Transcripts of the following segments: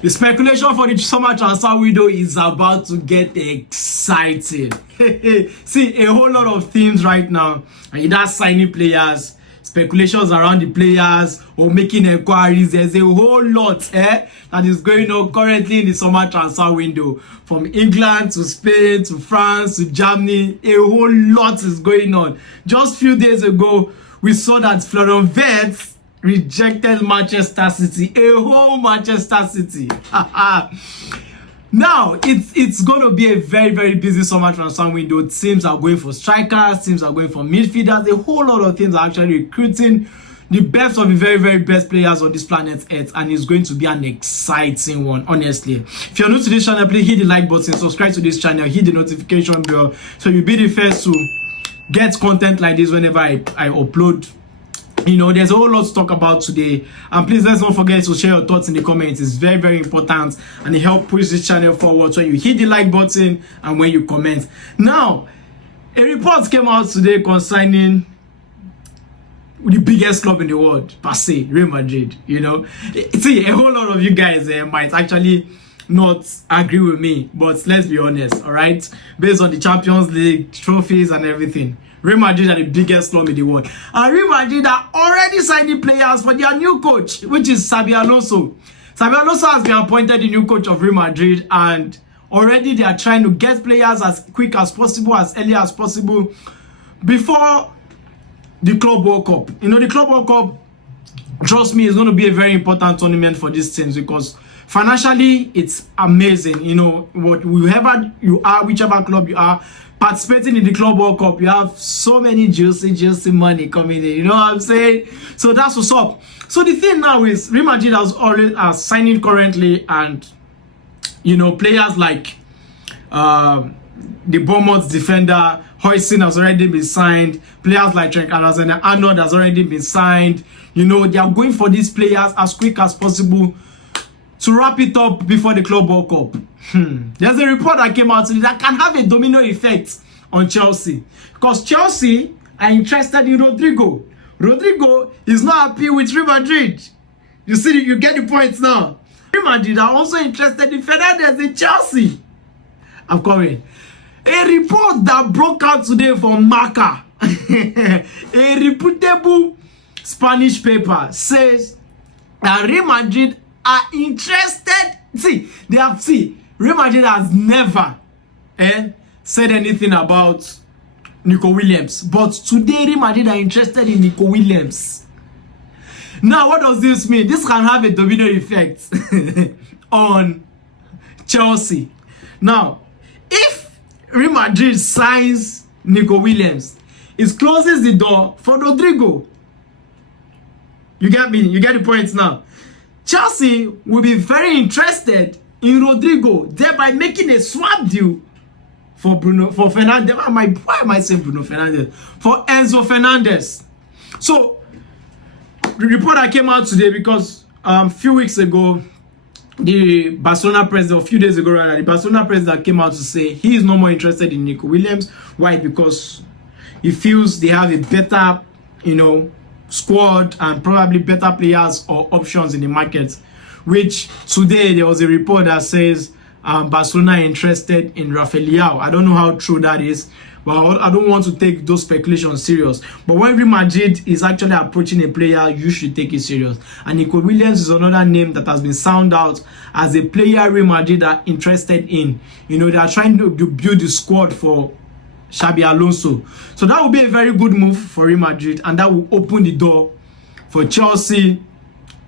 The speculation for the summer transfer window is about to get exciting. See, a whole lot of themes right now. And either signing players, speculations around the players, or making inquiries. There's a whole lot that is going on currently in the summer transfer window. From England to Spain to France to Germany, a whole lot is going on. Just a few days ago, we saw that Fernandez rejected Manchester City, a whole Manchester City. Now it's going to be a very, very busy summer transfer window. Teams are going for strikers, teams are going for midfielders. A whole lot of teams are actually recruiting the best of the very, very best players on this planet Earth, and it's going to be an exciting one, honestly. If you're new to this channel, please hit the like button, subscribe to this channel, hit the notification bell so you'll be the first to get content like this whenever I upload. You know, there's a whole lot to talk about today, and please let's not forget to share your thoughts in the comments. It's very, very important, and it helps push this channel forward when you hit the like button and when you comment. Now, a report came out today concerning the biggest club in the world, per se, Real Madrid. You know, see, a whole lot of you guys might actually not agree with me, but let's be honest, all right, based on the Champions League trophies and everything, Real Madrid are the biggest club in the world. And Real Madrid are already signing players for their new coach, which is Xabi Alonso. Xabi Alonso has been appointed the new coach of Real Madrid, and already they are trying to get players as quick as possible, as early as possible, before the Club World Cup. You know, the Club World Cup, trust me, is going to be a very important tournament for these teams, because financially it's amazing. You know, whoever you are, whichever club you are, participating in the Club World Cup, you have so many juicy money coming in. You know what I'm saying? So that's what's up. So the thing now is, Real Madrid has already signing currently, and you know, players like the Bournemouth defender Hoyson has already been signed. Players like Trent Alexander-Arnold has already been signed. You know, they are going for these players as quick as possible to wrap it up before the Club World Cup. There's a report that came out today that can have a domino effect on Chelsea, because Chelsea are interested in Rodrygo. Rodrigo is not happy with Real Madrid. You see, you get the points now. Real Madrid are also interested in Fernandez in Chelsea. I'm coming. A report that broke out today from Marca, a reputable Spanish paper, says that Real Madrid are interested. Real Madrid has never said anything about Nico Williams, but today Real Madrid are interested in Nico Williams. Now, what does this mean? This can have a domino effect on Chelsea. Now, if Real Madrid signs Nico Williams, it closes the door for Rodrigo. You get me? You get the point now. Chelsea will be very interested in Rodrigo, thereby making a swap deal for Fernandez. Why am I saying Bruno Fernandez? For Enzo Fernández. So the report that came out today, because a few weeks ago, the Barcelona president, a few days ago rather, the Barcelona president came out to say he is no more interested in Nico Williams. Why? Because he feels they have a better, you know, squad and probably better players or options in the market. Which today there was a report that says Barcelona are interested in Rafael. I don't know how true that is, but I don't want to take those speculations serious. But when Real Madrid is actually approaching a player, you should take it serious. And Nico Williams is another name that has been sounded out as a player Real Madrid are interested in. You know, they are trying to build the squad for Xabi Alonso. So that will be a very good move for Real Madrid, and that will open the door for Chelsea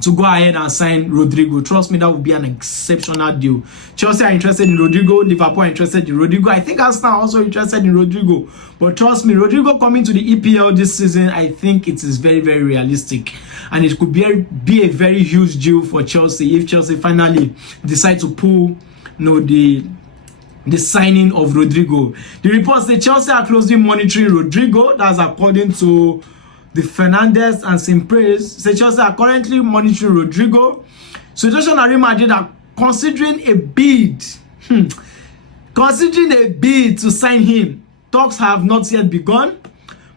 to go ahead and sign Rodrigo. Trust me, that would be an exceptional deal. Chelsea are interested in Rodrigo. Liverpool are interested in Rodrigo. I think Arsenal are also interested in Rodrigo. But trust me, Rodrigo coming to the EPL this season, I think it is very, very realistic. And it could be a very huge deal for Chelsea if Chelsea finally decide to pull, you know, the signing of Rodrigo. The reports say Chelsea are closely monitoring Rodrigo. That's according to the Fernandez and Simpres. Say Chelsea are currently monitoring Rodrigo. Situation at Real Madrid are considering a bid. Considering a bid to sign him. Talks have not yet begun,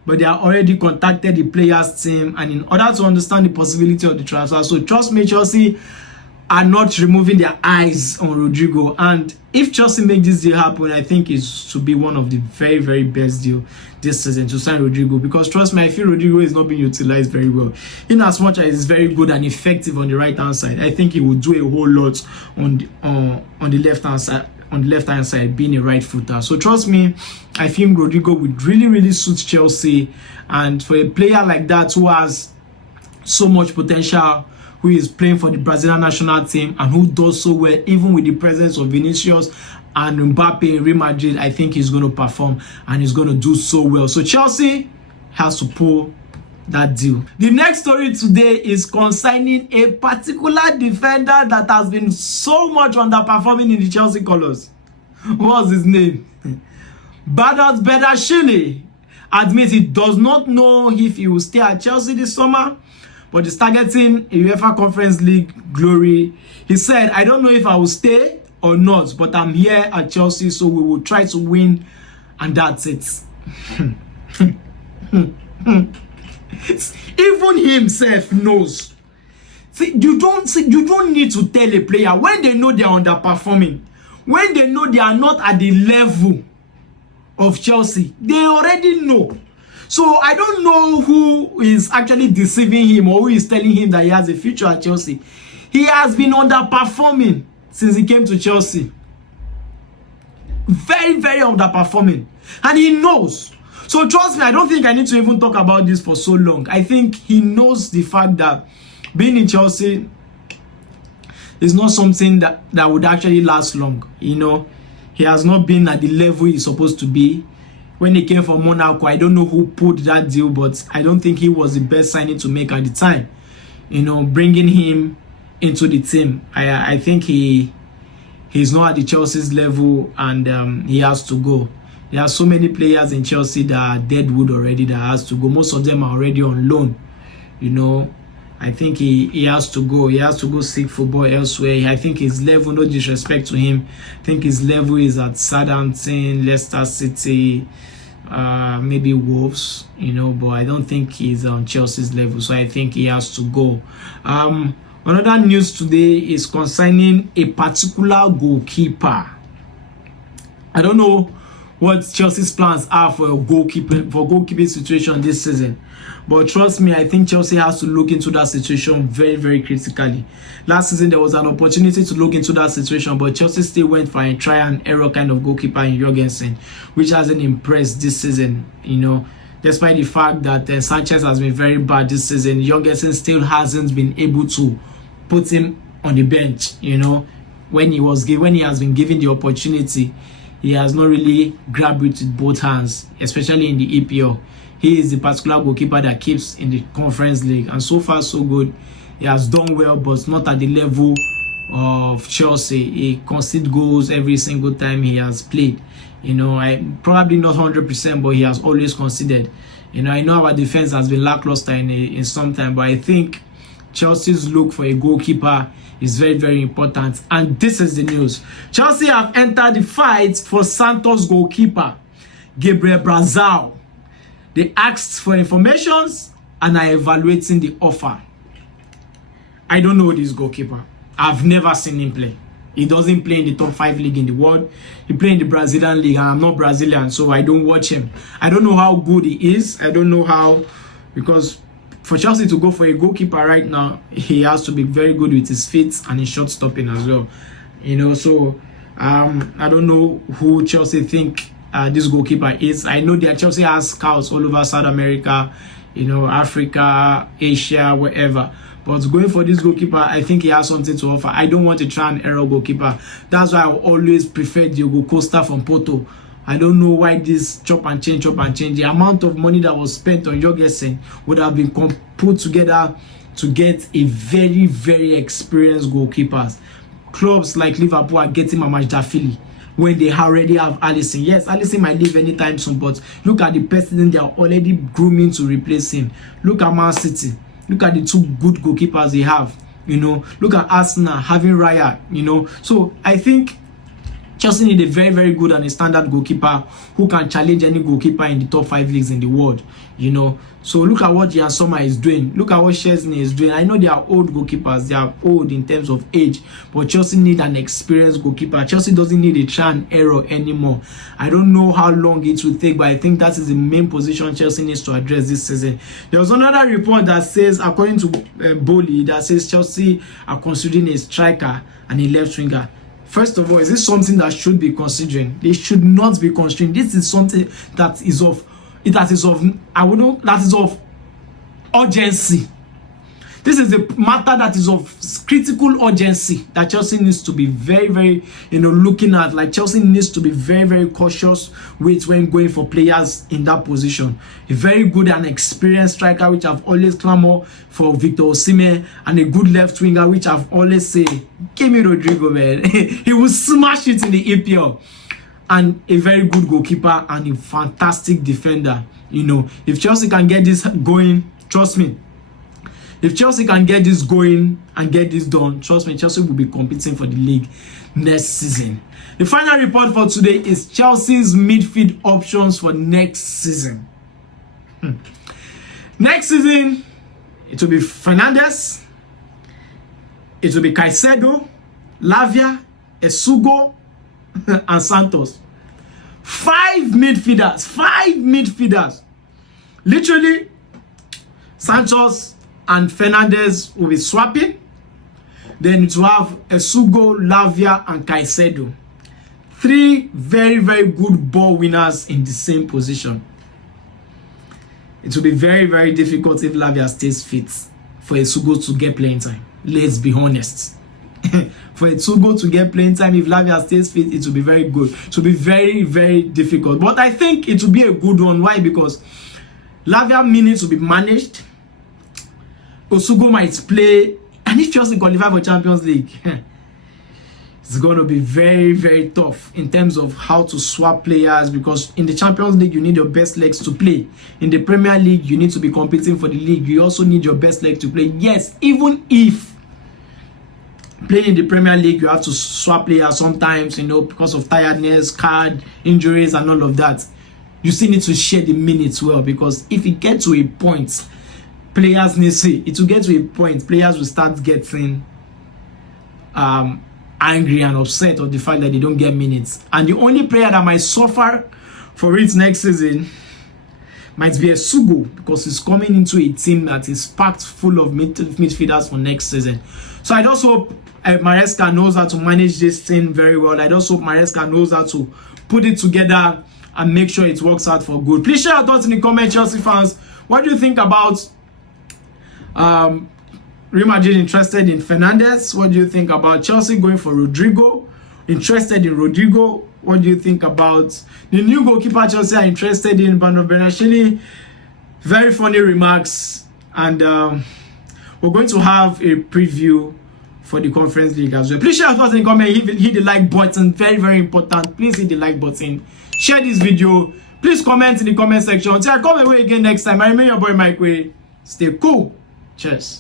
but they have already contacted the players team, and in order to understand the possibility of the transfer. So trust me, Chelsea are not removing their eyes on Rodrygo. And if Chelsea make this deal happen, I think it's to be one of the very, very best deal this season to sign Rodrygo. Because trust me, I feel Rodrygo is not being utilized very well. In as much as he's very good and effective on the right hand side, I think he will do a whole lot on the left hand side. On the left-hand side, being a right footer. So trust me, I think Rodrygo would really, really suit Chelsea. And for a player like that who has so much potential, who is playing for the Brazilian national team and who does so well, even with the presence of Vinicius and Mbappe in Real Madrid, I think he's going to perform and he's going to do so well. So Chelsea has to pull that deal. The next story today is concerning a particular defender that has been so much underperforming in the Chelsea colours. What's his name? Bernabéu admits he does not know if he will stay at Chelsea this summer, but is targeting a UEFA Conference League glory. He said, "I don't know if I will stay or not, but I'm here at Chelsea, so we will try to win, and that's it." Even himself knows. You don't need to tell a player when they know they are underperforming, when they know they are not at the level of Chelsea. They already know. So I don't know who is actually deceiving him or who is telling him that he has a future at Chelsea. He has been underperforming since he came to Chelsea. Very, very underperforming. And he knows. So trust me, I don't think I need to even talk about this for so long. I think he knows the fact that being in Chelsea is not something that would actually last long. You know, he has not been at the level he's supposed to be. When he came from Monaco, I don't know who put that deal, but I don't think he was the best signing to make at the time. You know, bringing him into the team, I think he's not at the Chelsea's level, and he has to go. There are so many players in Chelsea that are deadwood already that has to go. Most of them are already on loan. You know, I think he has to go. He has to go seek football elsewhere. I think his level, no disrespect to him, I think his level is at Southampton, Leicester City, maybe Wolves, you know, but I don't think he's on Chelsea's level. So I think he has to go. Another news today is concerning a particular goalkeeper. I don't know what Chelsea's plans are for goalkeeping situation this season, but trust me, I think Chelsea has to look into that situation very, very critically. Last season there was an opportunity to look into that situation, but Chelsea still went for a try and error kind of goalkeeper in Jorgensen, which hasn't impressed this season. You know, despite the fact that Sanchez has been very bad this season, Jorgensen still hasn't been able to put him on the bench. You know, when he has been given the opportunity, he has not really grabbed it with both hands, especially in the EPL. He is the particular goalkeeper that keeps in the Conference League, and so far so good. He has done well, but not at the level of Chelsea. He concedes goals every single time he has played. You know, I probably not 100%, but he has always conceded. You know, I know our defense has been lackluster in some time, but I think Chelsea's look for a goalkeeper is very, very important. And this is the news. Chelsea have entered the fight for Santos goalkeeper Gabriel Brazal. They asked for informations and are evaluating the offer. I don't know this goalkeeper. I've never seen him play. He doesn't play in the top 5 league in the world. He plays in the Brazilian league, and I'm not Brazilian, so I don't watch him. I don't know how good he is. I don't know how, because for Chelsea to go for a goalkeeper right now, he has to be very good with his feet and his shot stopping as well. You know, so I don't know who Chelsea think this goalkeeper is. I know that Chelsea has scouts all over South America, you know, Africa, Asia, wherever. But going for this goalkeeper, I think he has something to offer. I don't want a try and error goalkeeper. That's why I always prefer Diogo Costa from Porto. I don't know why this chop and change. The amount of money that was spent on Jorgensen would have been put together to get a very, very experienced goalkeeper. Clubs like Liverpool are getting Mamajidafili when they already have Alisson. Yes, Alisson might leave anytime soon, but look at the person they are already grooming to replace him. Look at Man City. Look at the two good goalkeepers they have. You know, look at Arsenal having Raya. You know, so I think Chelsea need a very, very good and a standard goalkeeper who can challenge any goalkeeper in the top 5 leagues in the world, you know. So look at what Jan Sommer is doing. Look at what Szczesny is doing. I know they are old goalkeepers. They are old in terms of age. But Chelsea need an experienced goalkeeper. Chelsea doesn't need a try and error anymore. I don't know how long it will take, but I think that is the main position Chelsea needs to address this season. There was another report that says, according to Boli, that says Chelsea are considering a striker and a left winger. First of all, is this something that should be considering? They should not be considering. This is something that is of urgency. This is a matter that is of critical urgency that Chelsea needs to be very, very, looking at. Like, Chelsea needs to be very, very cautious with when going for players in that position. A very good and experienced striker, which I've always clamored for, Victor Osimhen, and a good left winger, which I've always say, give me Rodrygo, man. He will smash it in the EPL. And a very good goalkeeper and a fantastic defender. If Chelsea can get this going, trust me. If Chelsea can get this going and get this done, trust me, Chelsea will be competing for the league next season. The final report for today is Chelsea's midfield options for next season. Next season, it will be Fernandez, it will be Caicedo, Lavia, Esugo, and Santos. 5 midfielders. Literally, Santos and Fernandez will be swapping. Then it will have Esugo, Lavia, and Caicedo. 3 very, very good ball winners in the same position. It will be very, very difficult if Lavia stays fit for Esugo to get playing time. Let's be honest. For Esugo to get playing time, if Lavia stays fit, it will be very good. It will be very, very difficult. But I think it will be a good one. Why? Because Lavia minutes will be managed. Esugo might play, and if Chelsea qualify for Champions League, it's going to be very, very tough in terms of how to swap players, because in the Champions League, you need your best legs to play. In the Premier League, you need to be competing for the league. You also need your best leg to play. Yes, even if playing in the Premier League, you have to swap players sometimes, because of tiredness, card, injuries, and all of that. You still need to share the minutes well, because if it gets to a point, players will start getting angry and upset of the fact that they don't get minutes. And the only player that might suffer for it next season might be Esugo, because he's coming into a team that is packed full of midfielders for next season. So I just hope Maresca knows how to manage this thing very well. I just hope Maresca knows how to put it together and make sure it works out for good. Please share your thoughts in the comments, Chelsea fans. What do you think about Real Madrid interested in Fernandez? What do you think about Chelsea going for Rodrigo? Interested in Rodrigo? What do you think about the new goalkeeper Chelsea are interested in, Bernabéu? Very funny remarks. And we're going to have a preview for the Conference League as well. Please share your thoughts in the comments. Hit the like button. Very, very important. Please hit the like button. Share this video. Please comment in the comment section. Until I come away again next time, I remain your boy Mike Way. Stay cool. Cheers.